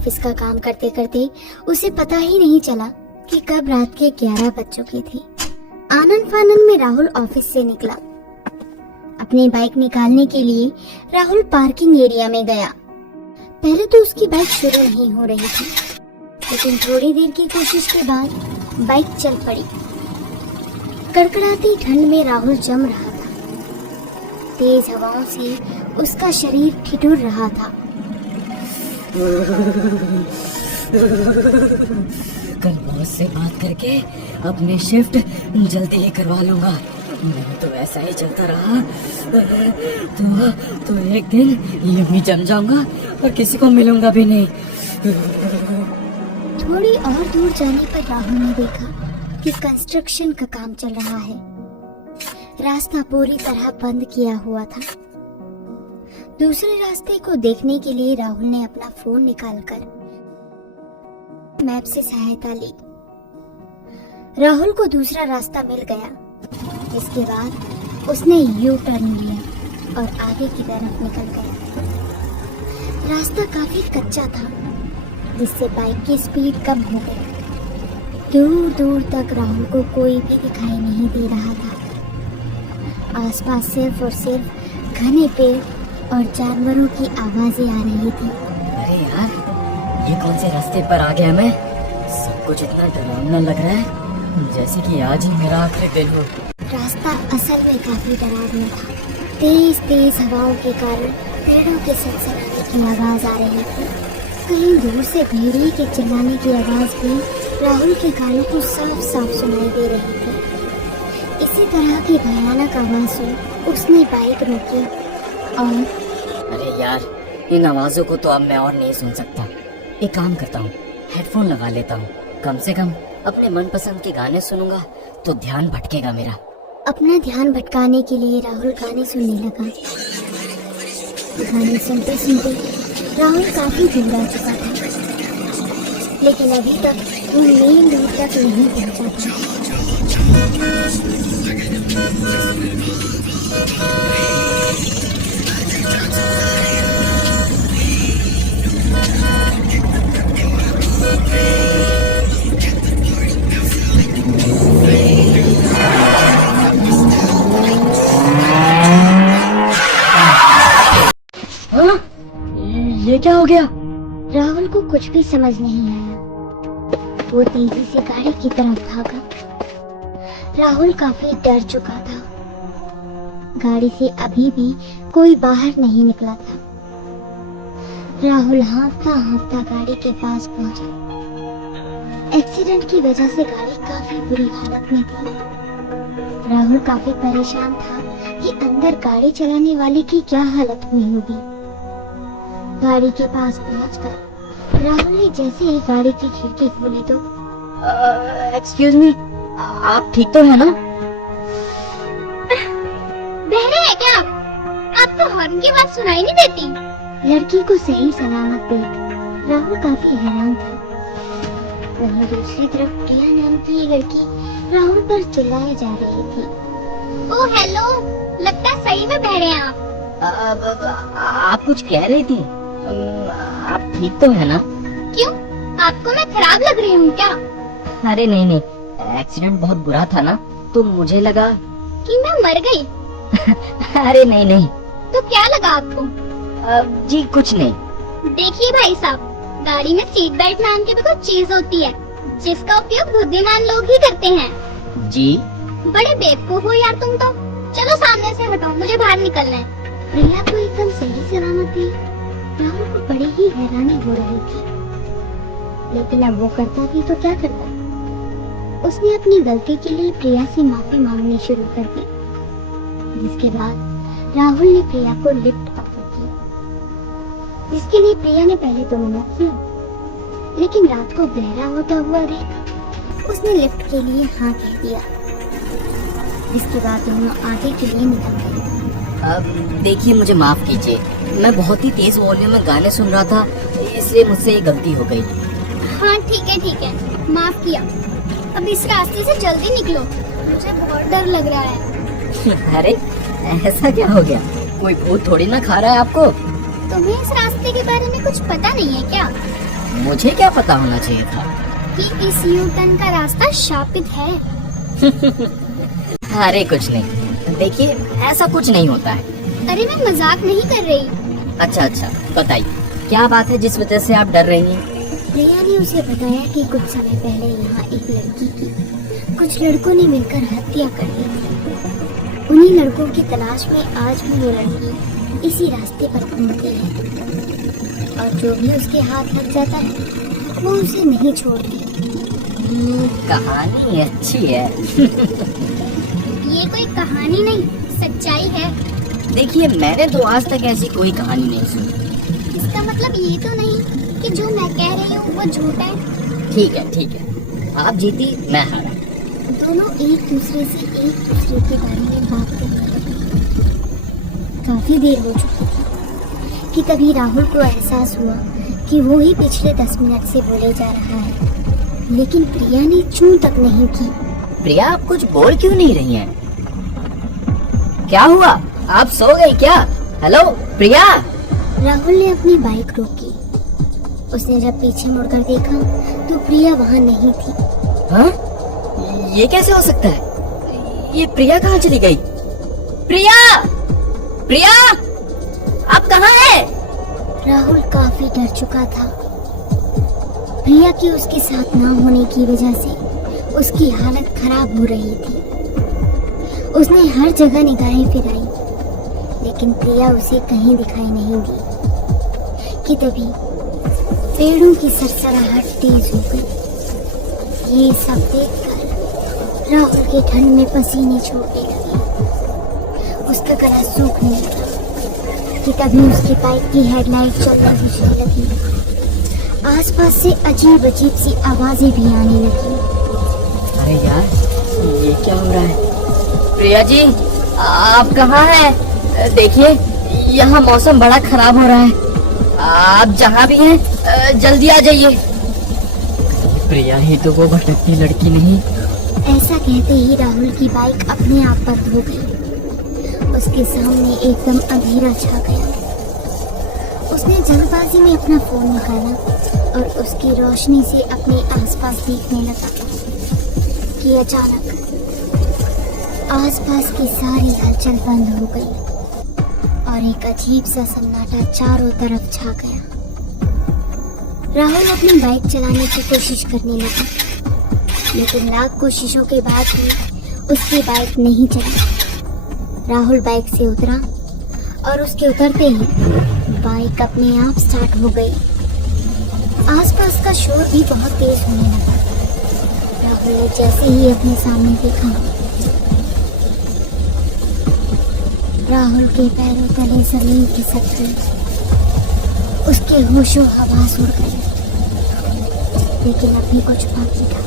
Office का काम करते करते उसे पता ही नहीं चला कि कब रात के 11 बज चुके थे। आनन फानन में राहुल ऑफिस से निकला। अपनी बाइक निकालने के लिए राहुल पार्किंग एरिया में गया। पहले तो उसकी बाइक शुरू नहीं हो रही थी, लेकिन थोड़ी देर की कोशिश के बाद बाइक चल पड़ी। कड़कड़ाती ठंड में राहुल जम रहा था। तेज हवाओं से उसका शरीर ठिठुर रहा था। कल बॉस से बात करके अपनी शिफ्ट जल्दी ही करवा लूंगा। नहीं तो ऐसा ही चलता रहा तो एक दिन यूं ही जम जाऊंगा और किसी को मिलूंगा भी नहीं। थोड़ी और दूर जाने पर राहुल ने देखा कि कंस्ट्रक्शन का काम चल रहा है। रास्ता पूरी तरह बंद किया हुआ था। दूसरे रास्ते को देखने के लिए राहुल ने अपना फोन निकालकर मैप से सहायता ली। राहुल को दूसरा रास्ता मिल गया। इसके बाद उसने यू टर्न लिया और आगे की तरफ निकल गया। रास्ता काफी कच्चा था, जिससे बाइक की स्पीड कम हो गई। दूर दूर तक राहुल को कोई भी दिखाई नहीं दे रहा था। आसपास सिर्फ और सिर्फ घने पेड़ और जानवरों की आवाजें आ रही थी। अरे यार, ये कौन से रास्ते पर आ गया मैं? सब कुछ इतना डरावना लग रहा है जैसे कि आज ही मेरा आखिरी दिन हो। रास्ता असल में काफी डरावना था। तेज तेज हवाओं के कारण पेड़ों के सनसनाने की आवाज आ रही थी। कहीं दूर से भेड़िए के चिल्लाने की आवाज भी राहुल के कानों को साफ साफ सुनाई दे रही थी। इसी तरह की भयानक आवाज सुन उसने बाइक रोकी और अरे यार, इन आवाजों को तो अब मैं और नहीं सुन सकता। एक काम करता हूँ, हेडफोन लगा लेता हूँ। कम से कम अपने मनपसंद के गाने सुनूंगा तो ध्यान भटकेगा मेरा। अपना ध्यान भटकाने के लिए राहुल गाने सुनने लगा। गाने सुनते सुनते राहुल काफी दूर आ चुका था, लेकिन अभी तक वो मेन रोड तक नहीं पहुंचा था। ये क्या हो गया? राहुल को कुछ भी समझ नहीं आया। वो तेजी से गाड़ी की तरफ भागा। राहुल काफी डर चुका था। गाड़ी से अभी भी कोई बाहर नहीं निकला था। राहुल हाँफता हाँफता गाड़ी के पास पहुंचा। एक्सीडेंट की वजह से गाड़ी काफी बुरी हालत में थी। राहुल काफी परेशान था कि अंदर गाड़ी चलाने वाले की क्या हालत हुई होगी। गाड़ी के पास पहुंचकर राहुल ने जैसे ही गाड़ी की खिड़की खोली तो एक्सक्यूज मी, आप ठीक तो है ना? बहरे हैं क्या आप? आपको हॉर्न की बात सुनाई नहीं देती? लड़की को सही सलामत देख राहुल काफी हैरान था। वहीं दूसरी तरफ प्रिया नाम की लड़की राहुल पर चिल्लाए जा रही थी। ओ हेलो, लगता है सही में बहरे हैं आप। आप कुछ कह रही थी? आप ठीक तो है ना? क्यों, आपको मैं खराब लग रही हूँ क्या? अरे नहीं नहीं, एक्सीडेंट बहुत बुरा था ना, तो मुझे लगा कि मैं मर गई। अरे नहीं नहीं। तो क्या लगा आपको? जी कुछ नहीं। देखिए भाई साहब, गाड़ी में सीट बेल्ट नाम की भी कुछ चीज होती है, जिसका उपयोग बुद्धिमान लोग ही करते हैं। जी? बड़े बेवकूफ हो यार तुम तो। चलो सामने से हटो, मुझे बाहर निकलना है। प्रिया को एकदम सही सलामत थी। राहुल को बड़ी ही हैरानी हो रही थी, लेकिन अब वो करता भी तो क्या करता। उसने अपनी गलती के लिए प्रिया से माफी मांगनी शुरू कर दी। जिसके बाद राहुल ने प्रिया को लिफ्ट ऑफर की, जिसके लिए प्रिया ने पहले तो मना किया, लेकिन रात को गहरा होता हुआ देख उसने लिफ्ट के लिए हाँ कह दिया। जिसके बाद दोनों आगे के लिए निकल गए। देखिए, मुझे माफ कीजिए, मैं बहुत ही तेज वॉल्यूम में गाने सुन रहा था, इसलिए मुझसे ये गलती हो गई। हाँ ठीक है, माफ किया। अब इस रास्ते से जल्दी निकलो, मुझे बहुत डर लग रहा है। अरे ऐसा क्या हो गया? कोई भूत थोड़ी ना खा रहा है आपको। तुम्हें इस रास्ते के बारे में कुछ पता नहीं है क्या? मुझे क्या पता होना चाहिए था? कि इस यू टर्न का रास्ता शापित है। अरे कुछ नहीं, देखिए ऐसा कुछ नहीं होता है। अरे मैं मजाक नहीं कर रही। अच्छा अच्छा, बताइए क्या बात है जिस वजह से आप डर रही हैं? प्रिया ने उसे बताया कि कुछ समय पहले यहाँ एक लड़की की कुछ लड़कों ने मिलकर हत्या कर दी थी। उन्हीं लड़कों की तलाश में आज भी वो लड़की इसी रास्ते पर घूमती है और जो भी उसके हाथ लग जाता है वो उसे नहीं छोड़ती। कहानी अच्छी है। ये कोई कहानी नहीं, सच्चाई है। देखिए मैंने तो आज तक ऐसी कोई कहानी नहीं सुनी। इसका मतलब ये तो नहीं कि जो मैं कह रही हूँ वो झूठ है। ठीक है, आप जीती मैं हारा। दोनों एक दूसरे के बारे में बात करने लगे। काफी देर हो चुकी थी कि तभी राहुल को एहसास हुआ कि वो ही पिछले 10 मिनट से बोले जा रहा है, लेकिन प्रिया ने चूं तक नहीं की। प्रिया आप कुछ बोल क्यों नहीं रही हैं? क्या हुआ, आप सो गई क्या? हेलो प्रिया। राहुल ने अपनी बाइक रोकी। उसने जब पीछे मुड़कर देखा तो प्रिया वहाँ नहीं थी। हाँ? ये कैसे हो सकता है? ये प्रिया कहाँ चली गई? प्रिया आप कहाँ हैं? राहुल काफी डर चुका था। प्रिया की उसके साथ ना होने की वजह से उसकी हालत खराब हो रही थी। उसने हर जगह निगाहें फिराई, लेकिन प्रिया उसे कहीं दिखाई नहीं दी कि तभी पेड़ों की सरसराहट तेज हो गई। ये सब देखकर राहुल के ठंड में पसीने छूटने लगे। उसका गला सूखने लगा कि तभी उसकी बाइक की हेडलाइट चलने बुझने लगी। आसपास से अजीब अजीब सी आवाजें भी आने लगी। अरे यार, ये क्या हो रहा है? प्रिया जी आप कहाँ हैं? देखिए यहाँ मौसम बड़ा खराब हो रहा है। आप जहाँ भी हैं जल्दी आ जाइए। प्रिया ही तो वो भटकती लड़की नहीं? ऐसा कहते ही राहुल की बाइक अपने आप बंद हो गई। उसके सामने एकदम अंधेरा छा गया। उसने जल्दबाजी में अपना फोन निकाला और उसकी रोशनी से अपने आसपास देखने लगा कि अचानक आसपास की सारी हलचल बंद हो गई और एक अजीब सा सन्नाटा चारों तरफ छा गया। राहुल अपनी बाइक चलाने की कोशिश करने लगा, लेकिन लाख कोशिशों के बाद भी उसकी बाइक नहीं चली। राहुल बाइक से उतरा और उसके उतरते ही बाइक अपने आप स्टार्ट हो गई। आसपास का शोर भी बहुत तेज होने लगा। राहुल ने जैसे ही अपने सामने देखा, राहुल के पैरों तले जमीन खिसक गई। उसके होशो हवास उड़ गए, लेकिन अभी कुछ बाकी था।